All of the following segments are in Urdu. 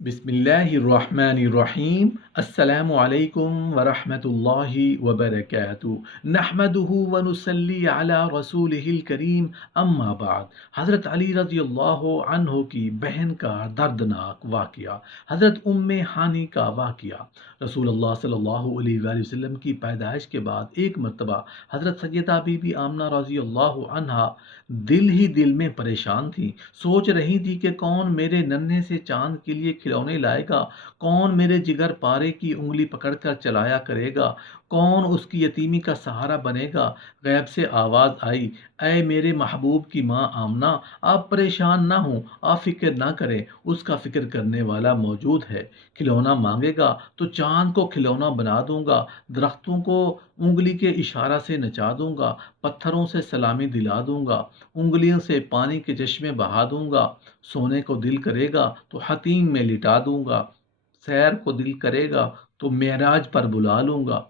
بسم اللہ الرحمن الرحیم السلام علیکم ورحمۃ اللہ وبرکاتہ نحمده ونصلی علی رسولہ الکریم اما بعد۔ حضرت علی رضی اللہ عنہ کی بہن کا دردناک واقعہ، حضرت ہانی کا واقعہ۔ رسول اللہ صلی اللہ علیہ وآلہ وسلم کی پیدائش کے بعد ایک مرتبہ حضرت سیدہ بی بی آمنہ رضی اللہ عنہا دل ہی دل میں پریشان تھی، سوچ رہی تھی کہ کون میرے ننھے سے چاند کے لیے کھلونے لائے گا، کون میرے جگر پارے کی انگلی پکڑ کر چلایا کرے گا، کون اس کی یتیمی کا سہارا بنے گا۔ غیب سے آواز آئی، اے میرے محبوب کی ماں آمنہ، آپ پریشان نہ ہوں، آپ فکر نہ کریں، اس کا فکر کرنے والا موجود ہے۔ کھلونا مانگے گا تو چاند کو کھلونا بنا دوں گا، درختوں کو انگلی کے اشارہ سے نچا دوں گا، پتھروں سے سلامی دلا دوں گا، انگلیوں سے پانی کے چشمے بہا دوں گا، سونے کو دل کرے گا تو حتیم میں لٹا دوں گا، سیر کو دل کرے گا تو معراج پر بلا لوں گا۔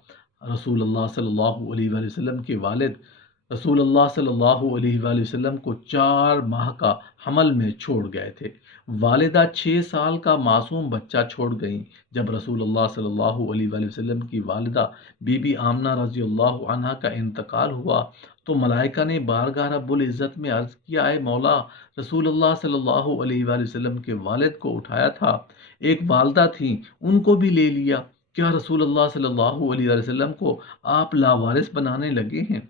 رسول اللہ صلی اللہ علیہ وآلہ وسلم کے والد رسول اللہ صلی اللہ علیہ وآلہ وسلم کو 4 ماہ کا حمل میں چھوڑ گئے تھے۔ والدہ 6 سال کا معصوم بچہ چھوڑ گئیں۔ جب رسول اللہ صلی اللہ علیہ وآلہ وسلم کی والدہ بی بی آمنہ رضی اللہ عنہا کا انتقال ہوا تو ملائکہ نے بارگاہ رب العزت میں عرض کیا، اے مولا، رسول اللہ صلی اللہ علیہ وآلہ وسلم کے والد کو اٹھایا تھا، ایک والدہ تھیں، ان کو بھی لے لیا، کیا رسول اللہ صلی اللہ علیہ وآلہ وسلم کو آپ لاوارث بنانے لگے ہیں؟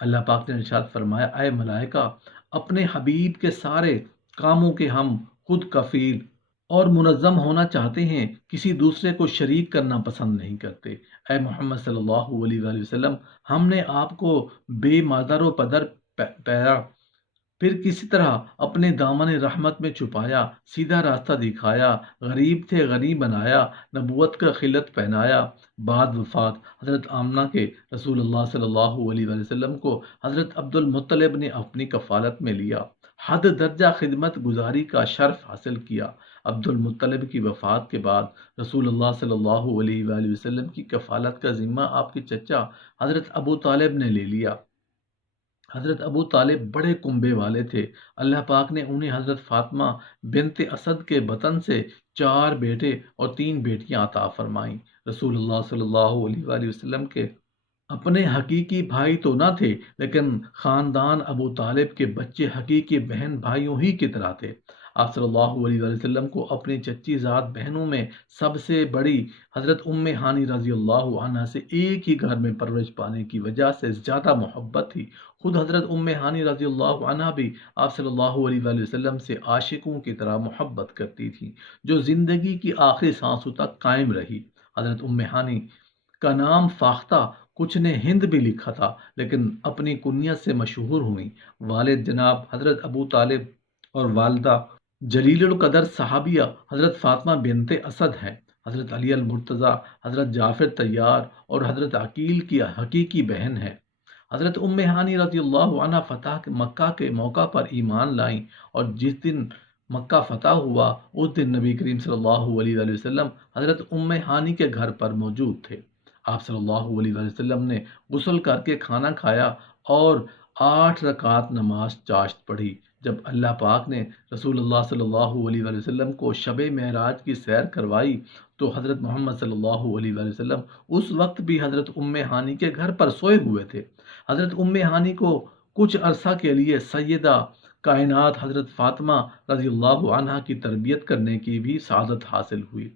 اللہ پاک نے ارشاد فرمایا، اے ملائکہ، اپنے حبیب کے سارے کاموں کے ہم خود کفیل اور منظم ہونا چاہتے ہیں، کسی دوسرے کو شریک کرنا پسند نہیں کرتے۔ اے محمد صلی اللہ علیہ وآلہ وسلم، ہم نے آپ کو بے مادر و پدر پیدا، پھر کسی طرح اپنے دامن رحمت میں چھپایا، سیدھا راستہ دکھایا، غریب تھے غنی بنایا، نبوت کا خلعت پہنایا۔ بعد وفات حضرت آمنہ کے رسول اللہ صلی اللہ علیہ وآلہ وسلم کو حضرت عبد المطلب نے اپنی کفالت میں لیا، حد درجہ خدمت گزاری کا شرف حاصل کیا۔ عبد المطلب کی وفات کے بعد رسول اللہ صلی اللہ علیہ وآلہ وسلم کی کفالت کا ذمہ آپ کے چچا حضرت ابو طالب نے لے لیا۔ حضرت ابو طالب بڑے کنبے والے تھے، اللہ پاک نے انہیں حضرت فاطمہ بنت اسد کے بطن سے 4 بیٹے اور 3 بیٹیاں عطا فرمائیں۔ رسول اللہ صلی اللہ علیہ وآلہ وسلم کے اپنے حقیقی بھائی تو نہ تھے، لیکن خاندان ابو طالب کے بچے حقیقی بہن بھائیوں ہی کی طرح تھے۔ آپ صلی اللہ علیہ وآلہ وسلم کو اپنی چچی ذات بہنوں میں سب سے بڑی حضرت ہانی رضی اللہ عنہا سے ایک ہی گھر میں پرورش پانے کی وجہ سے زیادہ محبت تھی۔ خود حضرت ہانی رضی اللہ عنہا بھی آپ صلی اللہ علیہ وآلہ وسلم سے عاشقوں کی طرح محبت کرتی تھی، جو زندگی کی آخری سانسوں تک قائم رہی۔ حضرت ہانی کا نام فاختہ، کچھ نے ہند بھی لکھا تھا، لیکن اپنی کنیت سے مشہور ہوئیں۔ والد جناب حضرت ابو طالب اور والدہ جلیل القدر صحابیہ حضرت فاطمہ بنت اسد ہیں۔ حضرت علی المرتضیٰ، حضرت جعفر طیار اور حضرت عقیل کی حقیقی بہن ہے۔ حضرت ہانی رضی اللہ عنہ فتح مکہ کے موقع پر ایمان لائیں، اور جس دن مکہ فتح ہوا اس دن نبی کریم صلی اللہ علیہ وآلہ وسلم حضرت ہانی کے گھر پر موجود تھے۔ آپ صلی اللہ علیہ وآلہ وسلم نے غسل کر کے کھانا کھایا اور 8 رکعت نماز چاشت پڑھی۔ جب اللہ پاک نے رسول اللہ صلی اللہ علیہ وآلہ وسلم کو شب معراج کی سیر کروائی تو حضرت محمد صلی اللہ علیہ وآلہ وسلم اس وقت بھی حضرت ہانی کے گھر پر سوئے ہوئے تھے۔ حضرت ہانی کو کچھ عرصہ کے لیے سیدہ کائنات حضرت فاطمہ رضی اللہ عنہا کی تربیت کرنے کی بھی سعادت حاصل ہوئی۔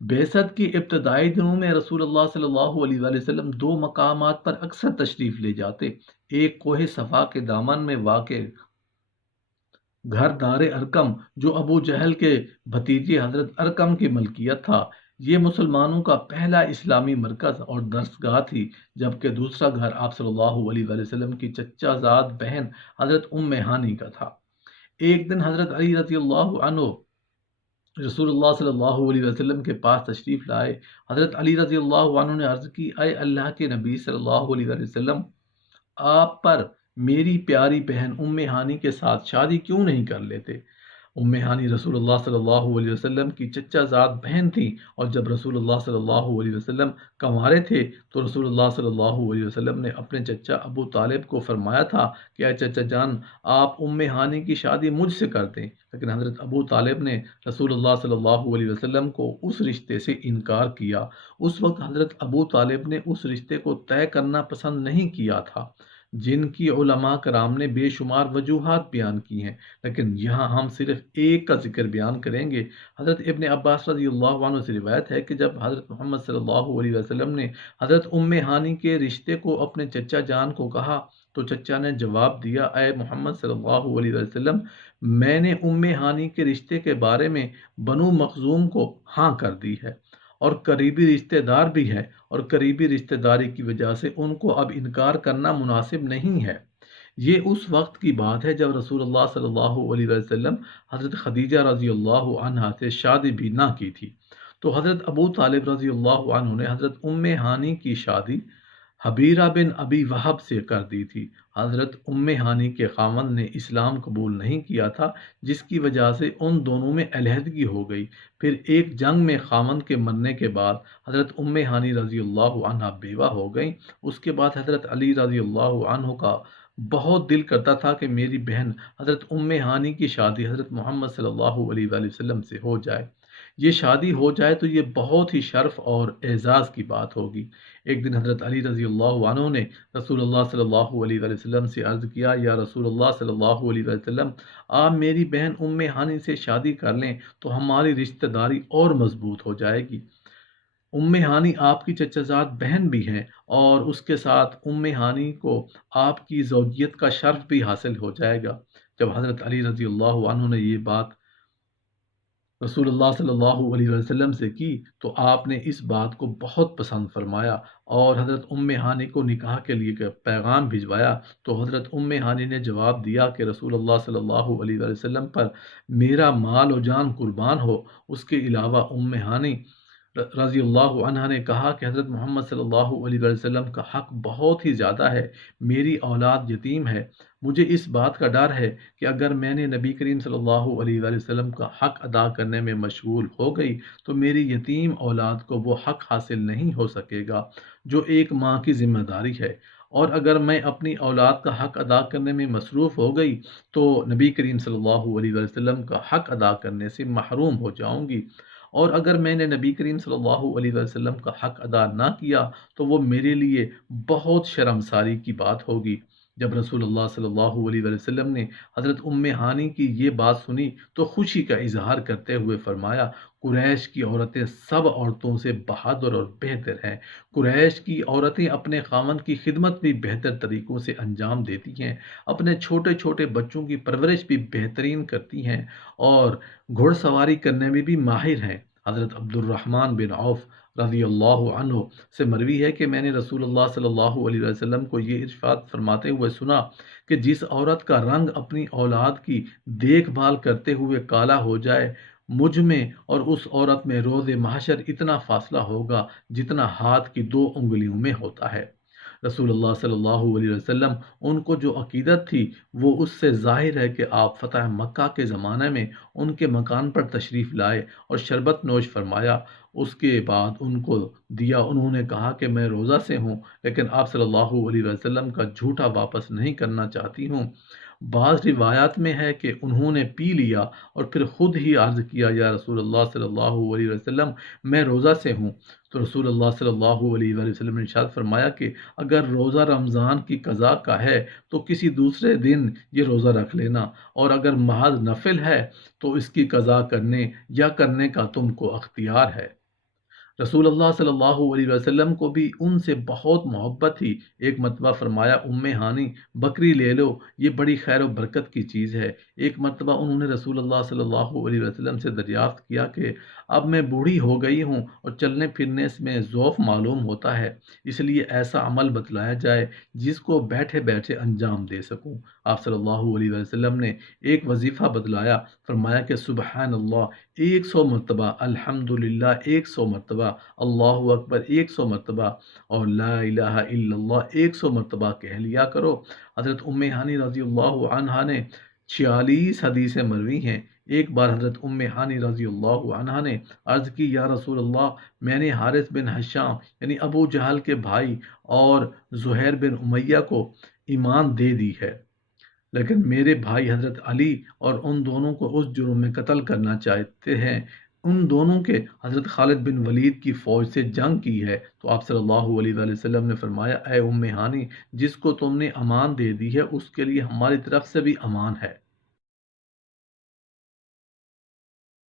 بعثت کی ابتدائی دنوں میں رسول اللہ صلی اللہ علیہ وآلہ وسلم 2 مقامات پر اکثر تشریف لے جاتے۔ ایک کوہ صفا کے دامن میں واقع گھر دار ارکم، جو ابو جہل کے بھتیجے حضرت ارکم کی ملکیت تھا، یہ مسلمانوں کا پہلا اسلامی مرکز اور درسگاہ تھی، جبکہ دوسرا گھر آپ صلی اللہ علیہ وآلہ وسلم کی چچا زاد بہن حضرت ہانی کا تھا۔ ایک دن حضرت علی رضی اللہ عنہ رسول اللہ صلی اللہ علیہ وسلم کے پاس تشریف لائے۔ حضرت علی رضی اللہ عنہ نے عرض کی، اے اللہ کے نبی صلی اللہ علیہ وآلہ وسلم، آپ پر میری پیاری بہن ہانی کے ساتھ شادی کیوں نہیں کر لیتے؟ ام ہانی رسول اللہ صلی اللہ علیہ وسلم کی چچا زاد بہن تھی، اور جب رسول اللہ صلی اللہ علیہ وسلم کنوارے تھے تو رسول اللہ صلی اللہ علیہ وسلم نے اپنے چچا ابو طالب کو فرمایا تھا کہ اے چچا جان، آپ ام ہانی کی شادی مجھ سے کر دیں، لیکن حضرت ابو طالب نے رسول اللہ صلی اللہ علیہ وسلم کو اس رشتے سے انکار کیا۔ اس وقت حضرت ابو طالب نے اس رشتے کو طے کرنا پسند نہیں کیا تھا، جن کی علماء کرام نے بے شمار وجوہات بیان کی ہیں، لیکن یہاں ہم صرف ایک کا ذکر بیان کریں گے۔ حضرت ابن عباس رضی اللہ عنہ سے روایت ہے کہ جب حضرت محمد صلی اللہ علیہ وسلم نے حضرت ام ہانی کے رشتے کو اپنے چچا جان کو کہا تو چچا نے جواب دیا، اے محمد صلی اللہ علیہ وسلم، میں نے ام ہانی کے رشتے کے بارے میں بنو مخزوم کو ہاں کر دی ہے، اور قریبی رشتہ دار بھی ہے، اور قریبی رشتہ داری کی وجہ سے ان کو اب انکار کرنا مناسب نہیں ہے۔ یہ اس وقت کی بات ہے جب رسول اللہ صلی اللہ علیہ وسلم حضرت خدیجہ رضی اللہ عنہا سے شادی بھی نہ کی تھی، تو حضرت ابو طالب رضی اللہ عنہ نے حضرت ام ہانی کی شادی حبیرہ بن ابی وہب سے کر دی تھی۔ حضرت ام ہانی کے خاوند نے اسلام قبول نہیں کیا تھا، جس کی وجہ سے ان دونوں میں علیحدگی ہو گئی۔ پھر ایک جنگ میں خاوند کے مرنے کے بعد حضرت ام ہانی رضی اللہ عنہا بیوہ ہو گئیں۔ اس کے بعد حضرت علی رضی اللہ عنہ کا بہت دل کرتا تھا کہ میری بہن حضرت ام ہانی کی شادی حضرت محمد صلی اللہ علیہ وآلہ وسلم سے ہو جائے۔ یہ شادی ہو جائے تو یہ بہت ہی شرف اور اعزاز کی بات ہوگی۔ ایک دن حضرت علی رضی اللہ عنہ نے رسول اللہ صلی اللہ علیہ وآلہ وسلم سے عرض کیا، یا رسول اللہ صلی اللہ علیہ وآلہ وسلم، آپ میری بہن ام ہانی سے شادی کر لیں تو ہماری رشتہ داری اور مضبوط ہو جائے گی۔ ام ہانی آپ کی چچا زاد بہن بھی ہیں، اور اس کے ساتھ ام ہانی کو آپ کی زوجیت کا شرف بھی حاصل ہو جائے گا۔ جب حضرت علی رضی اللہ عنہ نے یہ بات رسول اللہ صلی اللہ علیہ وسلم سے کی تو آپ نے اس بات کو بہت پسند فرمایا اور حضرت ام ہانی کو نکاح کے لیے پیغام بھجوایا۔ تو حضرت ام ہانی نے جواب دیا کہ رسول اللہ صلی اللہ علیہ وسلم پر میرا مال و جان قربان ہو۔ اس کے علاوہ ام ہانی رضی اللہ عنہ نے کہا کہ حضرت محمد صلی اللہ علیہ وسلم کا حق بہت ہی زیادہ ہے، میری اولاد یتیم ہے، مجھے اس بات کا ڈر ہے کہ اگر میں نے نبی کریم صلی اللہ علیہ وآلہ وسلم کا حق ادا کرنے میں مشغول ہو گئی تو میری یتیم اولاد کو وہ حق حاصل نہیں ہو سکے گا جو ایک ماں کی ذمہ داری ہے، اور اگر میں اپنی اولاد کا حق ادا کرنے میں مصروف ہو گئی تو نبی کریم صلی اللہ علیہ وسلم کا حق ادا کرنے سے محروم ہو جاؤں گی، اور اگر میں نے نبی کریم صلی اللہ علیہ وسلم کا حق ادا نہ کیا تو وہ میرے لیے بہت شرمساری کی بات ہوگی۔ جب رسول اللہ صلی اللہ علیہ وسلم نے حضرت ام ہانی کی یہ بات سنی تو خوشی کا اظہار کرتے ہوئے فرمایا، قریش کی عورتیں سب عورتوں سے بہادر اور بہتر ہیں۔ قریش کی عورتیں اپنے خاوند کی خدمت بھی بہتر طریقوں سے انجام دیتی ہیں، اپنے چھوٹے چھوٹے بچوں کی پرورش بھی بہترین کرتی ہیں، اور گھڑ سواری کرنے میں بھی ماہر ہیں۔ حضرت عبد الرحمن بن عوف رضی اللہ عنہ سے مروی ہے کہ میں نے رسول اللہ صلی اللہ علیہ وسلم کو یہ ارشاد فرماتے ہوئے سنا کہ جس عورت کا رنگ اپنی اولاد کی دیکھ بھال کرتے ہوئے کالا ہو جائے، مجھ میں اور اس عورت میں روز محشر اتنا فاصلہ ہوگا جتنا ہاتھ کی دو انگلیوں میں ہوتا ہے۔ رسول اللہ صلی اللہ علیہ وسلم ان کو جو عقیدت تھی وہ اس سے ظاہر ہے کہ آپ فتح مکہ کے زمانے میں ان کے مکان پر تشریف لائے اور شربت نوش فرمایا۔ اس کے بعد ان کو دیا، انہوں نے کہا کہ میں روزہ سے ہوں لیکن آپ صلی اللہ علیہ وسلم کا جھوٹا واپس نہیں کرنا چاہتی ہوں۔ بعض روایات میں ہے کہ انہوں نے پی لیا اور پھر خود ہی عرض کیا، یا رسول اللہ صلی اللہ علیہ وسلم، میں روزہ سے ہوں۔ تو رسول اللہ صلی اللہ علیہ وآلہ وسلم نے ارشاد فرمایا کہ اگر روزہ رمضان کی قضا کا ہے تو کسی دوسرے دن یہ روزہ رکھ لینا، اور اگر محض نفل ہے تو اس کی قضا کرنے یا کرنے کا تم کو اختیار ہے۔ رسول اللہ صلی اللہ علیہ وسلم کو بھی ان سے بہت محبت تھی۔ ایک مرتبہ فرمایا، ام ہانی بکری لے لو، یہ بڑی خیر و برکت کی چیز ہے۔ ایک مرتبہ انہوں نے رسول اللہ صلی اللہ علیہ وسلم سے دریافت کیا کہ اب میں بوڑھی ہو گئی ہوں اور چلنے پھرنے میں ضعف معلوم ہوتا ہے، اس لیے ایسا عمل بتلایا جائے جس کو بیٹھے بیٹھے انجام دے سکوں۔ آپ صلی اللہ علیہ وسلم نے ایک وظیفہ بتلایا، فرمایا کہ سبحان اللہ 100 مرتبہ، الحمدللہ 100 مرتبہ، اللہ اکبر 100 مرتبہ، اور لا الہ الا اللہ 100 مرتبہ کہہ لیا کرو۔ حضرت ام ہانی رضی اللہ عنہا نے 46 حدیثیں مروی ہیں۔ ایک بار حضرت ام ہانی رضی اللہ عنہا نے عرض کی، یا رسول اللہ، میں نے حارث بن حشام یعنی ابو جہل کے بھائی اور زہیر بن امیہ کو ایمان دے دی ہے، لیکن میرے بھائی حضرت علی اور ان دونوں کو اس جرم میں قتل کرنا چاہتے ہیں۔ ان دونوں کے حضرت خالد بن ولید کی فوج سے جنگ کی ہے۔ تو آپ صلی اللہ علیہ وآلہ وسلم نے فرمایا، اے ام ہانی، جس کو تم نے امان دے دی ہے اس کے لیے ہماری طرف سے بھی امان ہے۔